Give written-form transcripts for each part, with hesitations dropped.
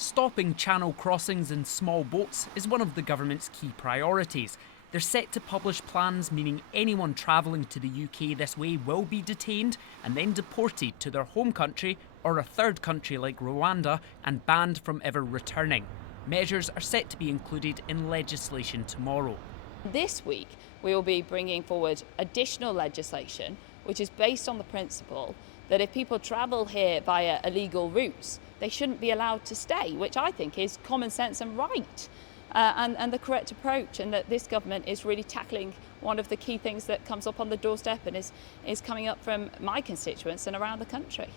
Stopping channel crossings and small boats is one of the government's key priorities. They're set to publish plans meaning anyone travelling to the UK this way will be detained and then deported to their home country or a third country like Rwanda and banned from ever returning. Measures are set to be included in legislation tomorrow. This week we will be bringing forward additional legislation which is based on the principle that if people travel here via illegal routes, they shouldn't be allowed to stay, which I think is common sense and right. And the correct approach, and that this government is really tackling one of the key things that comes up on the doorstep and is coming up from my constituents and around the country.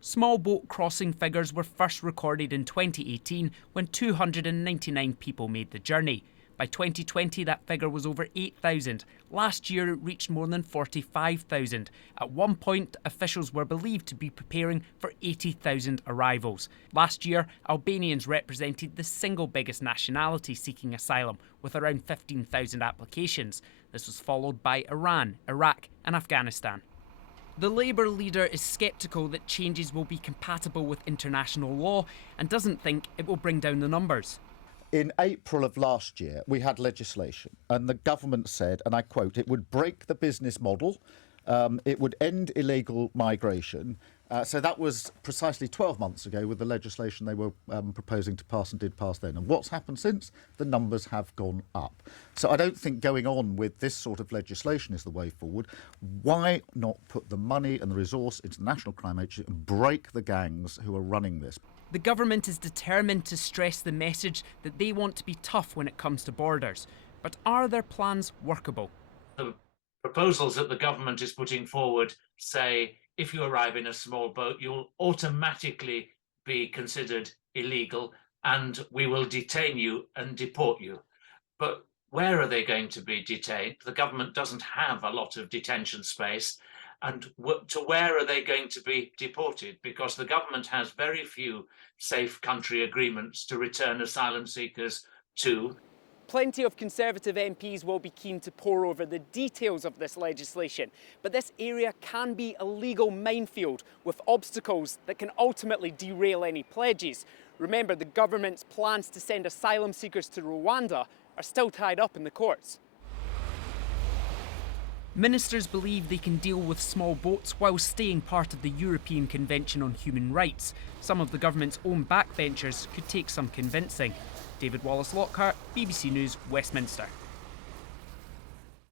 Small boat crossing figures were first recorded in 2018 when 299 people made the journey. By 2020 that figure was over 8,000. Last year it reached more than 45,000. At one point officials were believed to be preparing for 80,000 arrivals. Last year Albanians represented the single biggest nationality seeking asylum with around 15,000 applications. This was followed by Iran, Iraq and Afghanistan. The Labour leader is sceptical that changes will be compatible with international law and doesn't think it will bring down the numbers. In April of last year, we had legislation and the government said, and I quote, it would break the business model, it would end illegal migration. So that was precisely 12 months ago with the legislation they were proposing to pass and did pass then. And what's happened since? The numbers have gone up. So I don't think going on with this sort of legislation is the way forward. Why not put the money and the resource into the National Crime Agency and break the gangs who are running this? The government is determined to stress the message that they want to be tough when it comes to borders. But are their plans workable? The proposals that the government is putting forward say if you arrive in a small boat, you'll automatically be considered illegal and we will detain you and deport you. But where are they going to be detained? The government doesn't have a lot of detention space. And to where are they going to be deported? Because the government has very few safe country agreements to return asylum seekers to. Plenty of Conservative MPs will be keen to pore over the details of this legislation, but this area can be a legal minefield with obstacles that can ultimately derail any pledges. Remember, the government's plans to send asylum seekers to Rwanda are still tied up in the courts. Ministers believe they can deal with small boats while staying part of the European Convention on Human Rights. Some of the government's own backbenchers could take some convincing. David Wallace-Lockhart, BBC News, Westminster.